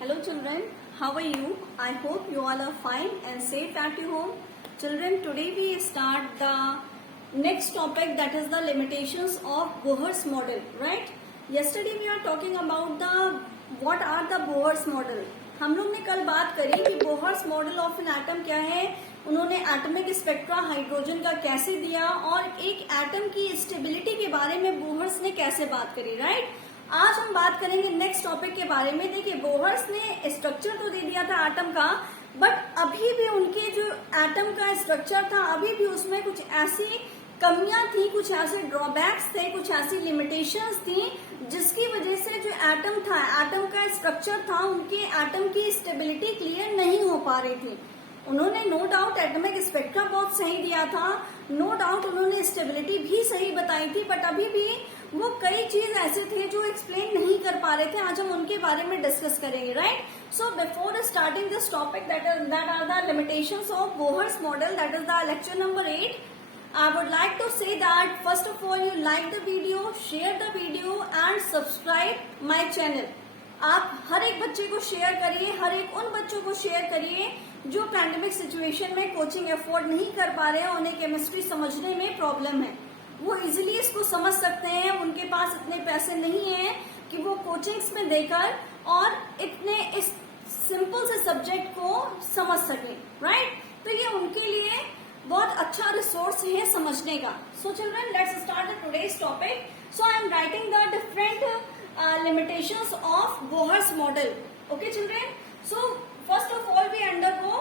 Hello children, how are you? I hope you all are fine and safe at your home. Children, today we start the next topic, that is the limitations of Bohr's model, right? Yesterday we are talking about the what are the Bohr's model. हम लोग ने कल बात करी कि Bohr's model of an atom क्या है, उन्होंने एटॉमिक स्पेक्ट्रा हाइड्रोजन का कैसे दिया और एक एटम की स्टेबिलिटी के बारे में बोहर्स ने कैसे बात करी, राइट? आज हम बात करेंगे नेक्स्ट टॉपिक के बारे में। देखिए, बोहर्स ने स्ट्रक्चर तो दे दिया था एटम का, बट अभी भी उनके जो एटम का स्ट्रक्चर था अभी भी उसमें कुछ ऐसी कमियां थी, कुछ ऐसे ड्रॉबैक्स थे, कुछ ऐसी लिमिटेशंस थी जिसकी वजह से जो एटम था, एटम का स्ट्रक्चर था, उनके एटम की स्टेबिलिटी क्लियर नहीं हो पा रही थी। उन्होंने नो डाउट एटॉमिक स्पेक्ट्रा बहुत सही दिया था, नो डाउट उन्होंने स्टेबिलिटी भी सही बताई थी, बट अभी भी वो कई चीज ऐसे थे जो एक्सप्लेन नहीं कर पा रहे थे। आज हम उनके बारे में डिस्कस करेंगे, right? So before starting this topic, that are the limitations of Bohr's model, that is the lecture number 8. I would like to say that first of all you like the video, share the video and subscribe my channel. आप हर एक बच्चे को share करिए, हर एक उन बच्चों को share करिए जो पैंडेमिक सिचुएशन में कोचिंग अफोर्ड नहीं कर पा रहे हैं, उन्हें केमिस्ट्री समझने में प्रॉब्लम है, वो इजिली इसको समझ सकते हैं। उनके पास इतने पैसे नहीं है कि वो कोचिंग्स में देकर और इतने इस सिंपल से सब्जेक्ट को समझ सके, राइट? तो ये उनके लिए बहुत अच्छा रिसोर्स है समझने का। So children, let's start the today's topic. So I am writing the different limitations of Bohr's model. Okay children, so first of all we undergo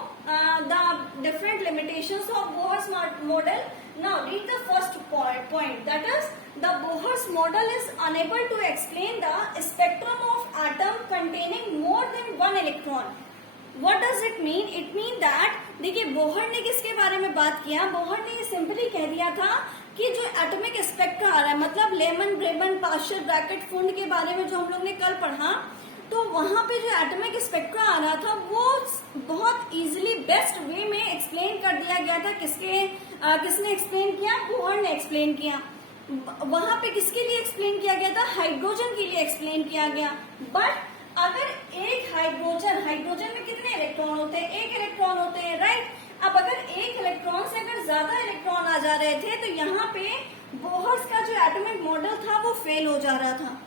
the different limitations of Bohr's model. Now read the first point, that is the Bohr's model is unable to explain the spectrum of atom containing more than one electron. What does it mean? It means that, देखिए Bohr ने किसके बारे में बात किया, Bohr ने simply कह दिया था कि जो एटॉमिक स्पेक्ट्रा आ रहा है, मतलब लेमन ब्रेमन पास्चर ब्रैकेट फुंड के बारे में जो हम लोग ने कल पढ़ा, तो वहां पे जो एटॉमिक स्पेक्ट्रा आ रहा था वो बहुत इजीली बेस्ट वे में एक्सप्लेन कर दिया गया था। किसने एक्सप्लेन किया? बोहर ने एक्सप्लेन किया। वहां पे किसके लिए एक्सप्लेन किया गया था? हाइड्रोजन के लिए एक्सप्लेन किया गया। बट अगर एक हाइड्रोजन में कितने इलेक्ट्रॉन होते हैं? एक इलेक्ट्रॉन होते हैं, राइट? अब अगर एक इलेक्ट्रॉन से अगर ज्यादा इलेक्ट्रॉन आ जा रहे थे तो यहाँ पे बोहर्स का जो एटॉमिक मॉडल था वो फेल हो जा रहा था।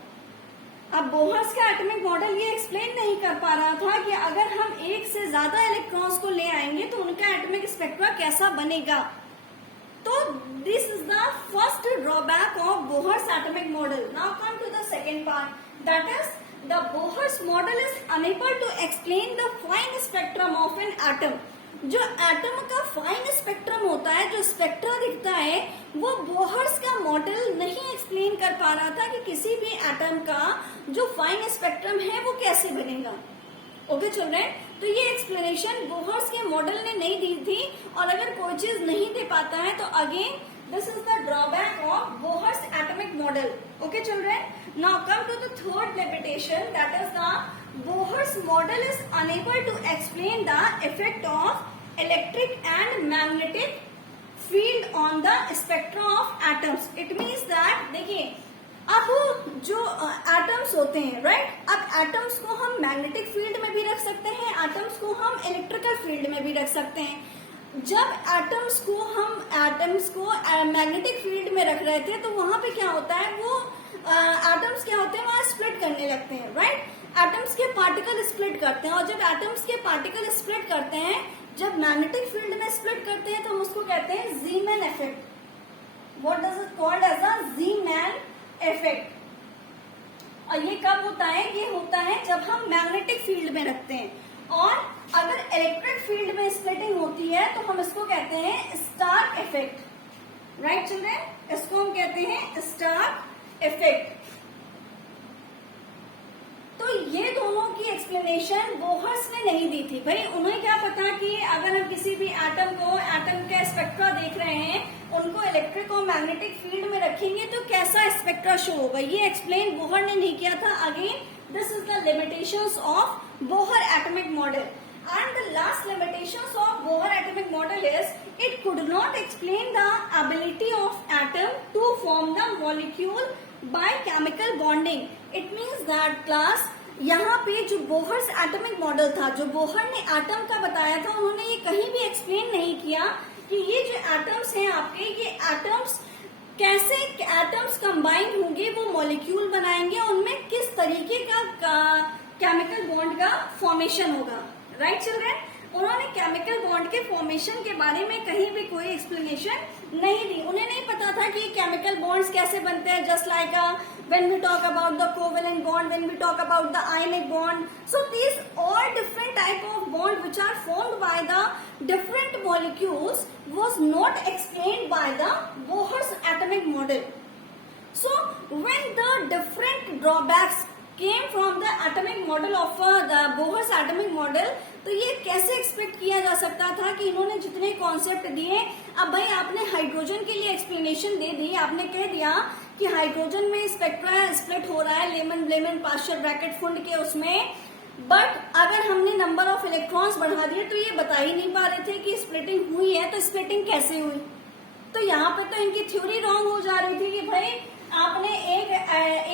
अब बोहर्स का एटॉमिक मॉडल ये एक्सप्लेन नहीं कर पा रहा था कि अगर हम एक से ज्यादा इलेक्ट्रॉन्स को ले आएंगे तो उनका एटॉमिक स्पेक्ट्रा कैसा बनेगा। तो this is the first drawback of Bohr's atomic model. Now come to the second part, that is the Bohr's model is unable to explain the fine spectrum of an atom. जो atom का fine spectrum होता है, जो spectra दिखता है, वो Bohr's का model नहीं एक्सप्लेन कर पा रहा था कि किसी भी एटम का जो फाइन स्पेक्ट्रम है वो कैसे बनेगा. ओके चिल्ड्रन, तो ये एक्सप्लेनेशन बोहर्स के मॉडल ने नहीं दी थी, और अगर कोई चीज नहीं दे पाता है तो again this is the drawback of Bohr's atomic model. Okay children, now come to the third limitation, that is the Bohr's model is unable to explain the effect of electric and magnetic field on the spectra of atoms. It means that, देखिए, अब जो atoms होते हैं, right? अब atoms को हम magnetic field में भी रख सकते हैं, एटम्स को हम इलेक्ट्रिकल फील्ड में भी रख सकते हैं. जब एटम्स को मैग्नेटिक फील्ड में रख रहे थे तो वहां पे क्या होता है, वो एटम्स क्या होते हैं, वहां स्प्लिट करने लगते हैं, राइट? एटम्स के पार्टिकल स्प्लिट करते हैं, और जब एटम्स के पार्टिकल स्प्लिट करते हैं, जब मैग्नेटिक फील्ड में स्प्लिट करते हैं तो हम उसको कहते हैं Zeeman effect. What does it called as a Zeeman effect. और ये कब होता है? ये होता है जब हम मैग्नेटिक फील्ड में रखते हैं, और अगर इलेक्ट्रिक फील्ड में स्प्लिटिंग होती है तो हम इसको कहते हैं स्टार इफेक्ट. राइट चिल्ड्रन, इसको हम कहते हैं स्टार इफेक्ट. तो ये दोनों की एक्सप्लेनेशन बोहर्स ने नहीं दी थी. भाई उन्हें क्या पता कि अगर हम किसी भी एटम का स्पेक्ट्रा देख रहे हैं, उनको इलेक्ट्रिक और मैग्नेटिक फील्ड में रखेंगे तो कैसा स्पेक्ट्रा शो होगा, ये एक्सप्लेन बोहर ने नहीं किया था. Again this is the limitations of Bohr atomic model. And the last limitations of Bohr atomic model is it could not explain the ability of atom to form the molecule by chemical bonding. It means that class यहाँ पे जो Bohr's atomic model था, जो Bohr ने atom का बताया था, उन्होंने ये कहीं भी एक्सप्लेन नहीं किया कि ये जो एटम्स हैं आपके, ये एटम्स कैसे एटम्स कंबाइन होंगे, वो मॉलिक्यूल बनाएंगे, उनमें किस तरीके का केमिकल बॉन्ड का फॉर्मेशन होगा। राइट चिल्ड्रन, उन्होंने केमिकल बॉन्ड के फॉर्मेशन के बारे में कहीं भी कोई एक्सप्लेनेशन नहीं दी। उन्हें नहीं पता था कि केमिकल बॉन्ड्स कैसे बनते हैं, just like when we talk about the covalent bond, when we talk about the ionic bond. So these all different type of bond which are formed by the different molecules was not explained by the Bohr's atomic model. So when the different drawbacks came from the atomic model of the Bohr's atomic model, तो ये कैसे expect किया जा सकता था कि इन्होंने जितने कॉन्सेप्ट दिए, अब भाई आपने हाइड्रोजन के लिए एक्सप्लेनेशन दे दी, आपने कह दिया कि हाइड्रोजन में स्पेक्ट्रा स्प्लिट हो रहा है लेमन लेमन पास्चर ब्रैकेट फुंड के उसमें, बट अगर हमने नंबर ऑफ इलेक्ट्रॉन्स बढ़ा दिए तो ये बता ही नहीं पा रहे थे कि स्प्लिटिंग हुई है, तो स्प्लिटिंग कैसे हुई। तो यहाँ पे तो इनकी थ्योरी रॉन्ग हो जा रही थी कि भाई आपने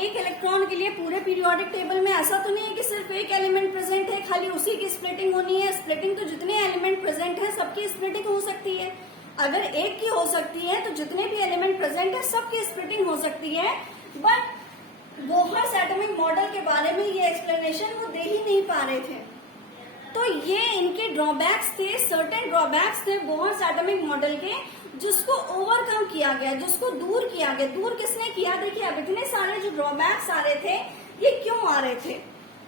एक इलेक्ट्रॉन के लिए पूरे पीरियोडिक टेबल में ऐसा तो नहीं है कि सिर्फ एक एलिमेंट प्रेजेंट है, खाली उसी की स्प्लिटिंग होनी है। स्प्लिटिंग तो जितने एलिमेंट प्रेजेंट है सबकी स्प्लिटिंग हो सकती है। अगर एक की हो सकती है तो जितने भी एलिमेंट प्रेजेंट है सबकी स्प्लिटिंग हो सकती है। बट बोहर्स एटॉमिक मॉडल के बारे में ये एक्सप्लेनेशन वो दे ही नहीं पा रहे थे। तो ये इनके ड्रॉबैक्स थे, सर्टेन ड्रॉबैक्स थे बोहर्स एटॉमिक मॉडल के, जिसको ओवरकम किया गया, जिसको दूर किया गया। दूर किसने किया? देखिए अब इतने सारे जो ड्रॉबैक्स आ रहे थे ये क्यों आ रहे थे।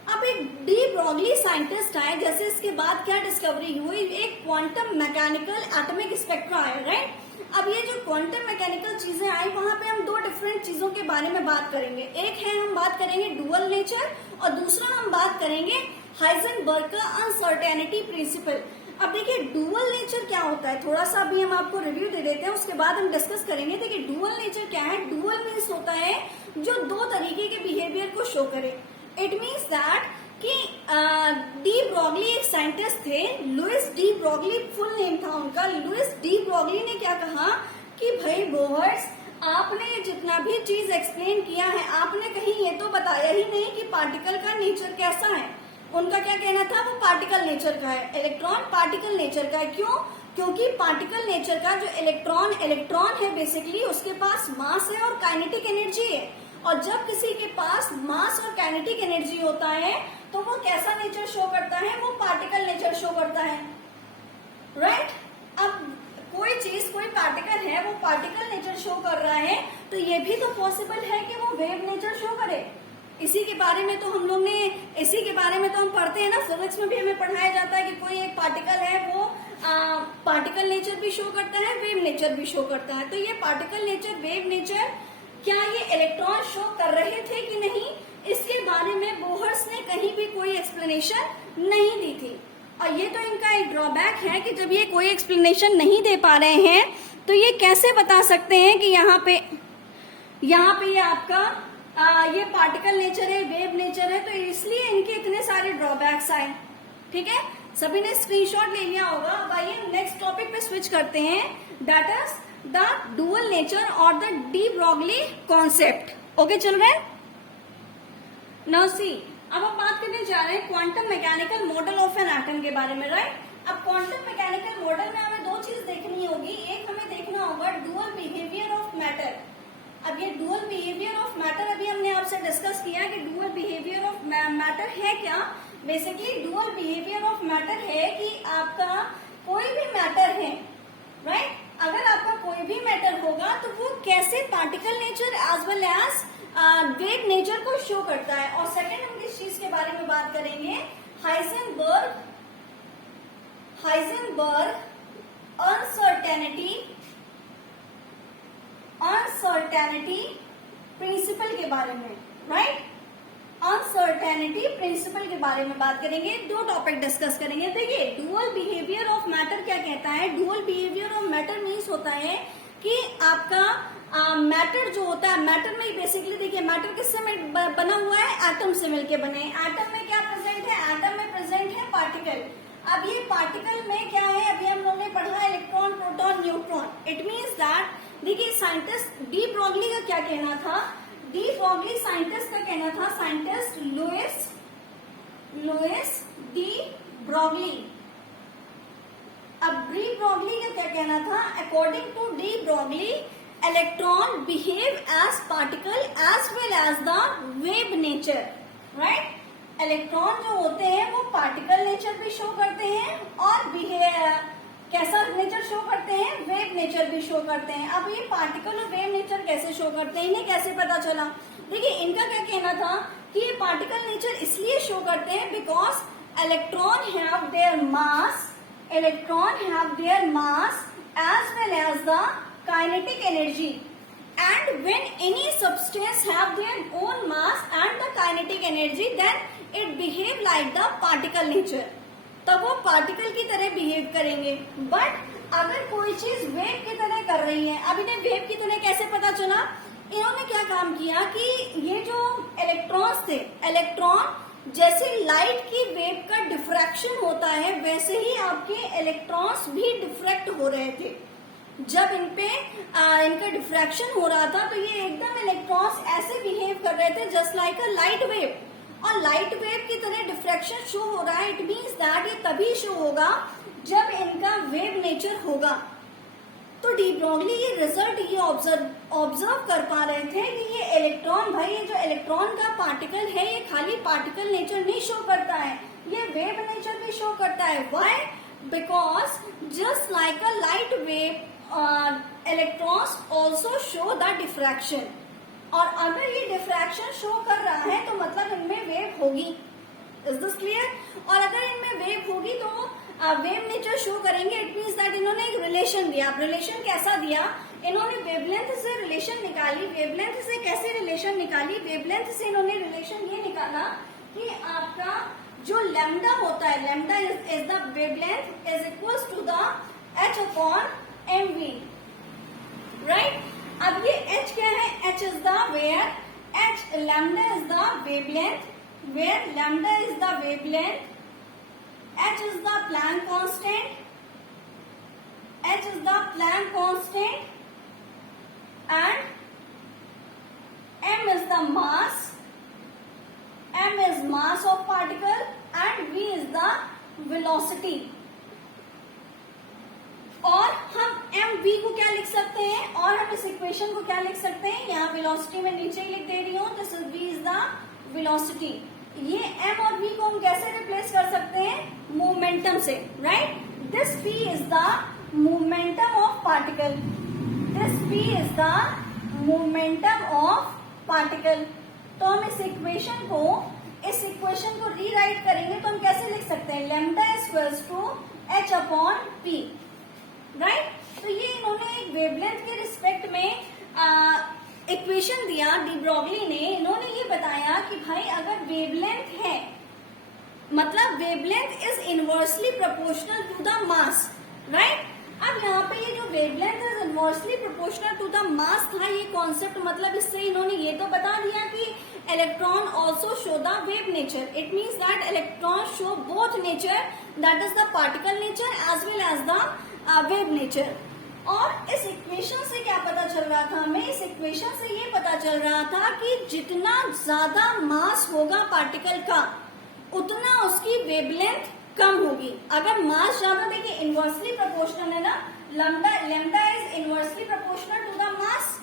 अब एक डी ब्रॉगली साइंटिस्ट आए, जैसे इसके बाद क्या डिस्कवरी हुई, एक क्वांटम मैकेनिकल एटॉमिक स्पेक्ट्रा आया, राइट। अब ये जो क्वांटम मैकेनिकल चीजें आई, वहां पे हम दो डिफरेंट चीजों के बारे में बात करेंगे। एक है हम बात करेंगे डुअल नेचर, और दूसरा हम बात करेंगे हाइजेनबर्ग का अनसर्टेनिटी प्रिंसिपल। अब देखिए डुअल नेचर क्या होता है, थोड़ा सा अभी हम आपको रिव्यू दे देते हैं, उसके बाद हम डिस्कस करेंगे। देखिए डुअल नेचर क्या है। डुअल मीन्स होता है जो दो तरीके के बिहेवियर को शो करे। इट मीन्स दैट कि डी ब्रॉगली एक साइंटिस्ट थे, Louis de Broglie full name था उनका। लुइस डी ब्रॉगली ने क्या कहा कि भाई बोहर्स, आपने जितना भी चीज एक्सप्लेन किया है, आपने कहीं ये तो बताया ही नहीं कि पार्टिकल का नेचर कैसा है। उनका क्या कहना था, वो पार्टिकल नेचर का है, इलेक्ट्रॉन पार्टिकल नेचर का है। क्यों? क्योंकि पार्टिकल नेचर का जो इलेक्ट्रॉन है बेसिकली उसके पास मास है और काइनेटिक एनर्जी है, और जब किसी के पास मास और काइनेटिक एनर्जी होता है तो वो कैसा नेचर शो करता है, वो पार्टिकल नेचर शो करता है, राइट। अब कोई चीज, कोई पार्टिकल है, वो पार्टिकल नेचर शो कर रहा है, तो ये भी तो पॉसिबल है कि वो वेव नेचर शो करे। इसी के बारे में तो हम लोग ने, इसी के बारे में तो हम पढ़ते हैं ना, फिजिक्स में भी हमें पढ़ाया जाता है कि कोई एक पार्टिकल है, वो पार्टिकल नेचर भी शो करता है, वेव नेचर भी शो करता है। तो ये पार्टिकल नेचर, वेव नेचर, क्या ये इलेक्ट्रॉन शो कर रहे थे कि नहीं, इसके बारे में बोहर्स ने कहीं भी कोई एक्सप्लेनेशन नहीं दी थी। और ये तो इनका एक ड्रॉबैक है कि जब ये कोई एक्सप्लेनेशन नहीं दे पा रहे हैं तो ये कैसे बता सकते हैं कि यहाँ पे ये आपका ये पार्टिकल नेचर है, वेव नेचर है। तो इसलिए इनके इतने सारे ड्रॉबैक्स आए। ठीक है, सभी ने स्क्रीनशॉट ले लिया होगा। अब आइए नेक्स्ट टॉपिक पे स्विच करते हैं, that is the dual nature और the de Broglie concept. Okay children, now see, अब हम बात करने जा रहे हैं quantum mechanical model of an atom के बारे में, राइट। अब क्वांटम मैकेनिकल मॉडल में हमें दो चीज देखनी होगी। एक हमें देखना होगा डुअल बिहेवियर ऑफ मैटर। अब ये डुअल बिहेवियर ऑफ मैटर अभी हमने आपसे डिस्कस किया कि डुअल बिहेवियर ऑफ मैटर है क्या। Basically dual behaviour of matter है कि आपका कोई भी मैटर है, राइट, अगर आपका कोई भी मैटर होगा तो वो कैसे particle nature as well as wave nature को शो करता है। और सेकेंड हम किस चीज के बारे में बात करेंगे, हाइजेनबर्ग अनसर्टेनिटी प्रिंसिपल के बारे में, राइट। अनसर्टेनिटी प्रिंसिपल के बारे में बात करेंगे, दो टॉपिक डिस्कस करेंगे। देखिए डुअल बिहेवियर ऑफ मैटर क्या कहता है। Dual behaviour of matter means होता है कि आपका मैटर जो होता है, मैटर में बेसिकली देखिए मैटर किससे बना हुआ है, एटम से मिलके बने। एटम में क्या प्रेजेंट है, एटम में प्रेजेंट है पार्टिकल। अब ये पार्टिकल में क्या है, अभी हम लोगों ने पढ़ा electron, proton, neutron. It means that देखिए साइंटिस्ट डी ब्रॉगली का क्या कहना था, डी ब्रॉगली साइंटिस्ट का कहना था, scientist Louis Louis de Broglie. अब डी ब्रॉगली का क्या कहना था? According to de Broglie, electron behave as particle as well as the wave nature, right. Electron जो होते हैं वो पार्टिकल नेचर भी शो करते हैं और कैसा नेचर शो करते हैं? वेव नेचर भी शो करते हैं। अब ये पार्टिकल और वेव नेचर कैसे शो करते हैं, इन्हें कैसे पता चला? देखिए, इनका क्या कहना था कि ये पार्टिकल नेचर इसलिए शो करते हैं because electron have their mass as well as the kinetic energy, and when any substance have their own mass and the kinetic energy, then it behave like the particle nature, तब वो particle की तरह behave करेंगे। But अगर कोई चीज wave की तरह कर रही है, अब इन्हें वेव की तरह कैसे पता चला? इन्होंने क्या काम किया कि ये जो इलेक्ट्रॉन्स थे, इलेक्ट्रॉन जैसे लाइट की वेव का डिफ्रैक्शन होता है वैसे ही आपके इलेक्ट्रॉन्स भी डिफ्रैक्ट हो रहे थे। जब इनका डिफ्रैक्शन हो रहा था तो ये एकदम इलेक्ट्रॉन्स ऐसे बिहेव कर रहे थे जस्ट लाइक अ लाइट वेव, और लाइट वेव की तरह डिफ्रैक्शन शो हो रहा है। इट मीन्स दैट ये तभी शो होगा जब इनका वेव नेचर होगा। तो डी ब्रॉगली ये रिजल्ट ये ऑब्जर्व कर पा रहे थे कि ये इलेक्ट्रॉन, भाई ये जो इलेक्ट्रॉन का पार्टिकल है ये खाली पार्टिकल नेचर नहीं शो करता है, ये वेव नेचर भी शो करता है। Why? Because just like a light wave electrons also show the diffraction, और अगर ये डिफ्रैक्शन शो कर रहा है तो मतलब इनमें वेव होगी। Is this clear? और अगर इनमें वेव होगी तो वेव नेचर शो करेंगे। इट मीन्स दैट इन्होंने एक रिलेशन दिया। रिलेशन कैसा दिया? इन्होंने वेवलेंथ से रिलेशन निकाली। वेवलेंथ से कैसे रिलेशन निकाली? वेवलेंथ से इन्होंने रिलेशन ये निकाला कि आपका जो लैम्डा होता है, lambda is the wavelength is equal to the h upon mv, right. अब ये h क्या है? h is the where h lambda is the wavelength, where lambda is the wavelength, h is the Planck constant, h is the Planck constant, and m is the mass, m is mass of particle, and v is the velocity। और हम mv को क्या लिख सकते हैं, और हम इस इक्वेशन को क्या लिख सकते हैं? यहाँ वेलोसिटी में नीचे ही लिख दे रही हूँ, this v is the velocity। ये m और v को हम कैसे रिप्लेस कर सकते हैं? मोमेंटम से, right. This p is the momentum of particle, this p is the momentum of particle. तो हम इस इक्वेशन को रीराइट करेंगे तो हम कैसे लिख सकते हैं? Lambda equals to h upon p, right. तो ये इन्होंने एक वेवलेंथ के रिस्पेक्ट में इक्वेशन दिया डी ब्रॉगली ने। इन्होंने ये बताया कि भाई अगर वेवलेंथ है मतलब wavelength is inversely proportional to the mass, right. अब यहाँ पे ये जो wavelength is inversely proportional to the mass था, ये कॉन्सेप्ट मतलब इससे इन्होंने ये तो बता दिया कि electron also show the wave nature. It means that electron show both nature, that is the particle nature as well as the wave nature. और इस इक्वेशन से क्या पता चल रहा था हमें? इस इक्वेशन से ये पता चल रहा था कि जितना ज्यादा मास होगा पार्टिकल का उतना उसकी वेवलेंथ कम होगी। अगर मास ज्यादा, देखिए इनवर्सली प्रोपोर्शनल है ना, lambda is inversely proportional to the mass.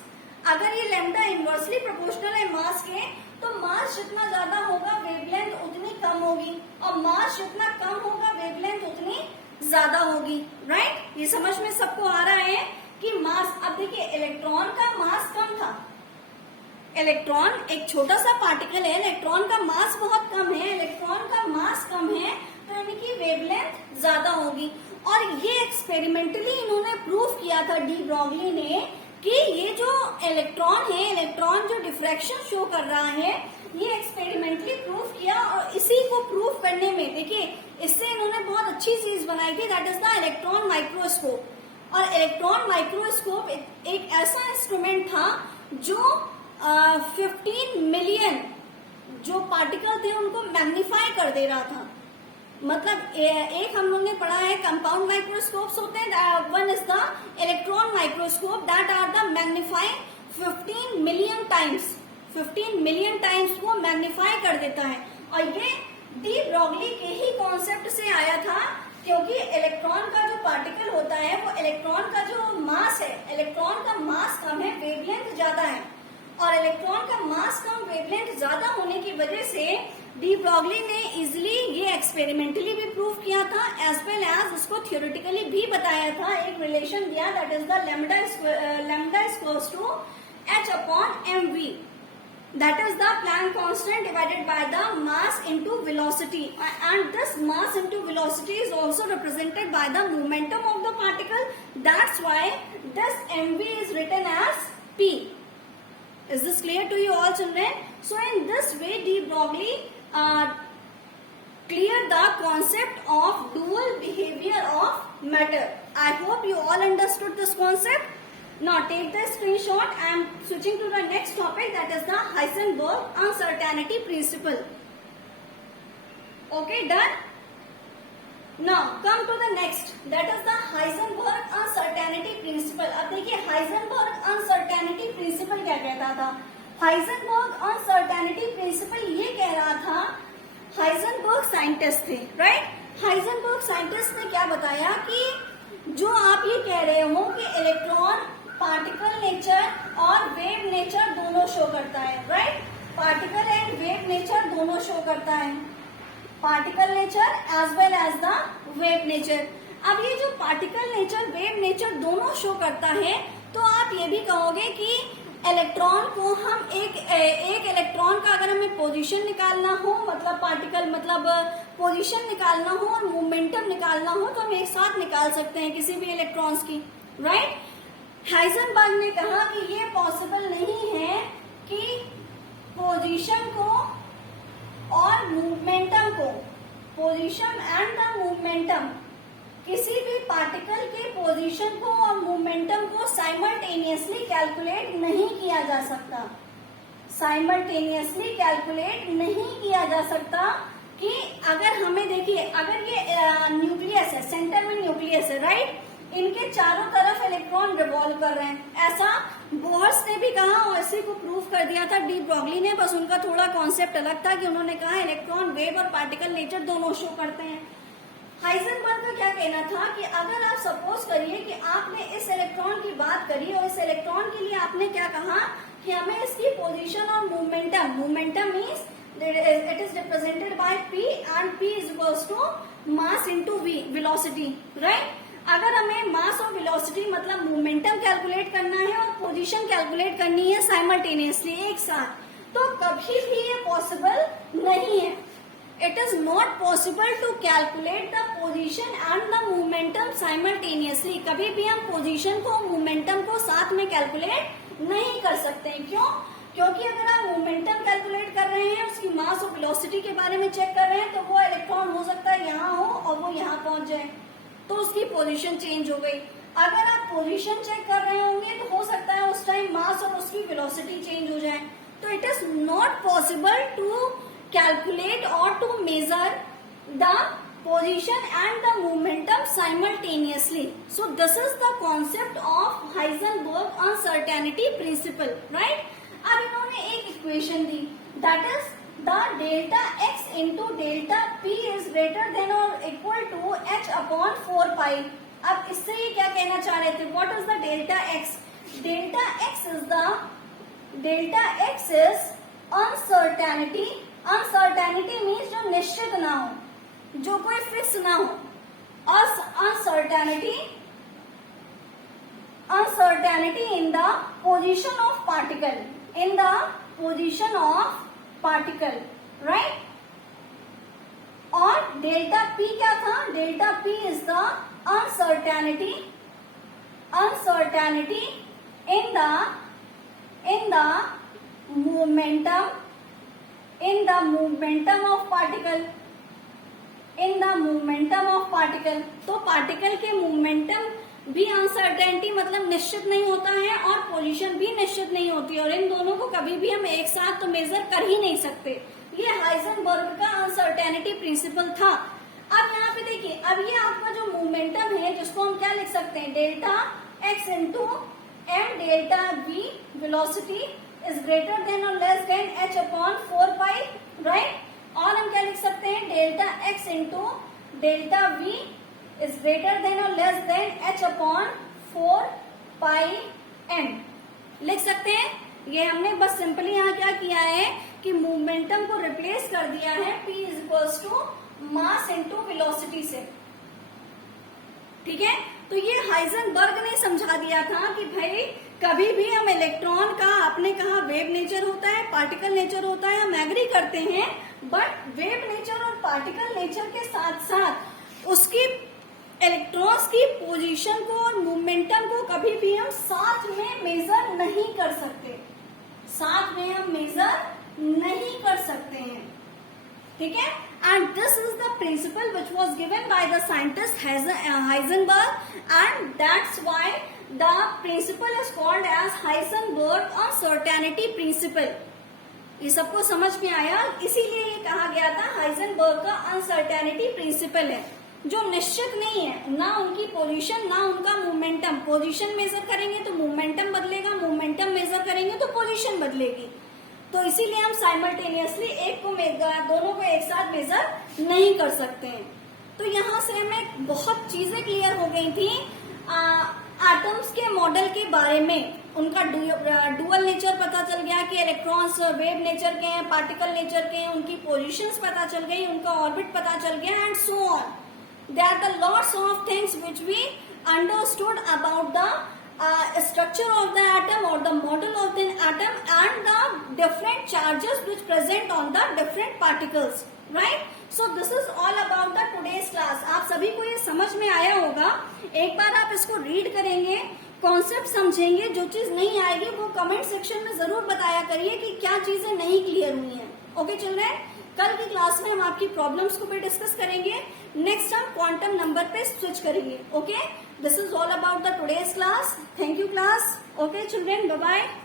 अगर ये लैम्डा इनवर्सली प्रोपोर्शनल है मास के, तो मास जितना ज्यादा होगा वेवलेंथ उतनी कम होगी, और मास जितना कम होगा वेवलेंथ उतनी ज्यादा होगी, राइट। ये समझ में सबको आ रहा है कि मास, अब देखिए इलेक्ट्रॉन का मास कम था, इलेक्ट्रॉन एक छोटा सा पार्टिकल है, इलेक्ट्रॉन का मास बहुत कम है, इलेक्ट्रॉन का मास कम है तो इनकी वेवलेंथ ज्यादा होगी। और ये एक्सपेरिमेंटली इन्होंने प्रूव किया था डी ब्रॉगली ने कि ये जो इलेक्ट्रॉन है, इलेक्ट्रॉन जो डिफ्रैक्शन शो कर रहा है, ये एक्सपेरिमेंटली प्रूव किया। और इसी को प्रूव करने में देखिए इससे इन्होंने बहुत अच्छी चीज बनाई थी, that is the electron microscope. और इलेक्ट्रॉन माइक्रोस्कोप एक ऐसा इंस्ट्रूमेंट था जो 15 मिलियन जो पार्टिकल थे उनको मैग्नीफाई कर दे रहा था। मतलब एक हम लोग ने पढ़ा है कंपाउंड माइक्रोस्कोप्स होते हैं, one is the electron microscope that are the magnifying 15 million times, 15 million times वो मैग्नीफाई कर देता है। और ये डी ब्रॉगली के ही कॉन्सेप्ट से आया था, क्योंकि इलेक्ट्रॉन का जो पार्टिकल होता है वो इलेक्ट्रॉन का जो मास है, इलेक्ट्रॉन का मास कम है, वेवलेंथ ज्यादा है, और इलेक्ट्रॉन का मास कम वेवलेंथ ज्यादा होने की वजह से डी ब्रॉगली ने इजिली ये एक्सपेरिमेंटली भी प्रूव किया था, एज वेल एज उसको थियोरेटिकली भी बताया था, एक रिलेशन दिया, that is the lambda equals to h upon mv, that is the Planck constant divided by the mass into velocity, and this mass into velocity is also represented by the momentum of the particle. That's why this mv is written as p. Is this clear to you all, children? So in this way de Broglie cleared the concept of dual behavior of matter. I hope you all understood this concept. Now take the screenshot. I am switching to the next topic, that is the Heisenberg uncertainty principle. Okay, done. Now come to the next, that is the Heisenberg uncertainty principle. अब देखिए Heisenberg uncertainty principle क्या कहता था. Heisenberg uncertainty principle ये कह रहा था, Heisenberg scientist थे, राइट. Heisenberg साइंटिस्ट ने क्या बताया कि जो आप ये कह रहे हो कि इलेक्ट्रॉन पार्टिकल नेचर और वेव नेचर दोनों शो करता है, right. Particle and wave nature दोनों शो करता है, particle nature as well as the wave nature. अब ये जो पार्टिकल नेचर वेव नेचर दोनों शो करता है, तो आप ये भी कहोगे कि इलेक्ट्रॉन को हम एक इलेक्ट्रॉन का अगर हमें पोजीशन निकालना हो, मतलब पार्टिकल मतलब पोजीशन निकालना हो और मोमेंटम निकालना हो, तो हम एक साथ निकाल सकते हैं किसी भी इलेक्ट्रॉन्स की, राइट. हाइजेनबर्ग ने कहा कि ये पॉसिबल नहीं है कि पोजीशन को और मूवमेंटम को, पोजीशन एंड द मूवमेंटम, किसी भी पार्टिकल के पोजीशन को और मोमेंटम को साइमल्टेनियसली कैलकुलेट नहीं किया जा सकता, साइमल्टेनियसली कैलकुलेट नहीं किया जा सकता. कि अगर हमें देखिए, अगर ये न्यूक्लियस है, सेंटर में न्यूक्लियस है, राइट, इनके चारों तरफ इलेक्ट्रॉन रिवॉल्व कर रहे हैं, ऐसा बोहर्स ने भी कहा और इसी को प्रूव कर दिया था डी ब्रॉगली ने. बस उनका थोड़ा कॉन्सेप्ट अलग था कि उन्होंने कहा इलेक्ट्रॉन वेव और पार्टिकल नेचर दोनों शो करते हैं. हाइजेनबर्ग का क्या कहना था कि अगर आप सपोज करिए कि आपने इस इलेक्ट्रॉन की बात करी और इस इलेक्ट्रॉन के लिए आपने क्या कहा कि हमें इसकी पोजीशन और momentum, momentum means it is represented by p and p is equals to mass into v, velocity, right. अगर हमें मास और वेलोसिटी मतलब मोमेंटम कैलकुलेट करना है और पोजीशन कैलकुलेट करनी है साइमल्टेनियसली एक साथ, तो कभी भी ये पॉसिबल नहीं है. It is not possible to calculate the position and the momentum simultaneously. कभी भी हम पोजीशन को मोमेंटम को साथ में कैलकुलेट नहीं कर सकते. क्यों? क्योंकि अगर आप मोमेंटम कैलकुलेट कर रहे हैं, उसकी मास और वेलोसिटी के बारे में चेक कर रहे हैं, तो वो इलेक्ट्रॉन हो सकता है यहाँ हो और वो यहाँ पहुंच जाए, तो उसकी पोजीशन चेंज हो गई. अगर आप पोजीशन चेक कर रहे होंगे तो हो सकता है उस टाइम मास और उसकी वेलोसिटी चेंज हो जाए. तो it is not possible to calculate और to measure the position and the momentum simultaneously. So this is the concept of Heisenberg uncertainty principle, right? अब इन्होंने एक equation the, that is the delta x into delta p is greater than or equal to h upon 4 pi. अब इससे ये क्या कहना चाह रहे थे? What is the delta x? Delta x is uncertainty. Uncertainty means जो निश्चित ना हो, जो कोई फिक्स ना हो. Uncertainty in the position of particle, in the position of particle, right? और डेल्टा p क्या था? Delta p is the uncertainty in the momentum of particle. In the momentum of particle. तो पार्टिकल के momentum भी uncertainty मतलब निश्चित नहीं होता है और पोजीशन भी निश्चित नहीं होती है, और इन दोनों को कभी भी हम एक साथ तो मेजर कर ही नहीं सकते. ये हाइजेनबर्ग का अनसर्टेनिटी प्रिंसिपल था. अब यहाँ पे देखिए, अब ये आपका जो मोमेंटम है जिसको हम क्या लिख सकते हैं? Delta x into m delta v velocity is greater than और less than h upon 4 pi, right. और हम क्या लिख सकते हैं? Delta V is greater than और less than h upon 4 pi m। लिख सकते हैं, ये हमने बस सिंपली यहाँ क्या किया है कि मोमेंटम को रिप्लेस कर दिया है p is equals to mass into velocity से। ठीक है, तो ये हाइजेनबर्ग ने समझा दिया था कि भाई कभी भी हम इलेक्ट्रॉन का, आपने कहा वेव नेचर होता है, पार्टिकल नेचर होता है, हम एग्री करते हैं, बट वेव नेचर और पार्टिकल नेचर के साथ साथ उसकी इलेक्ट्रॉन्स की पोजीशन को और मोमेंटम को कभी भी हम साथ में मेजर नहीं कर सकते, साथ में हम मेजर नहीं कर सकते हैं। ठीक है, and this is the principle which was given by the scientist Heisenberg, and that's why the principle is called as Heisenberg uncertainty principle। ये सबको समझ में आया, इसीलिए ये कहा गया था हाइजेनबर्ग का अनसर्टेनिटी प्रिंसिपल है, जो निश्चित नहीं है, ना उनकी पोजीशन ना उनका मोमेंटम। पोजीशन मेजर करेंगे तो मोमेंटम बदलेगा, मोमेंटम मेजर करेंगे तो पोजीशन बदलेगी, तो इसीलिए हम साइमल्टेनियसली एक को दोनों को एक साथ मेजर नहीं कर सकते हैं। तो यहाँ से हमें बहुत चीजें क्लियर हो गई थी एटम्स के मॉडल के बारे में, उनका डुअल नेचर पता चल गया कि इलेक्ट्रॉन्स वेव नेचर के हैं, पार्टिकल नेचर के हैं, उनकी पोजीशंस पता चल गई, उनका ऑर्बिट पता चल गया, and so on. There are the lots of things which we understood about the structure of the atom or the model of the atom and the different charges which present on the different particles, right? So this is all about the today's class। आप सभी को ये समझ में आया होगा। एक बार आप इसको रीड करेंगे, कॉन्सेप्ट समझेंगे, जो चीज नहीं आएगी वो कमेंट सेक्शन में जरूर बताया करिए कि क्या चीजें नहीं क्लियर हुई हैं। ओके चिल्ड्रेन, कल की क्लास में हम आपकी प्रॉब्लम्स को भी डिस्कस करेंगे, नेक्स्ट हम क्वांटम नंबर पे स्विच करेंगे। Okay, this is all about the today's class। thank you class। okay children, bye bye।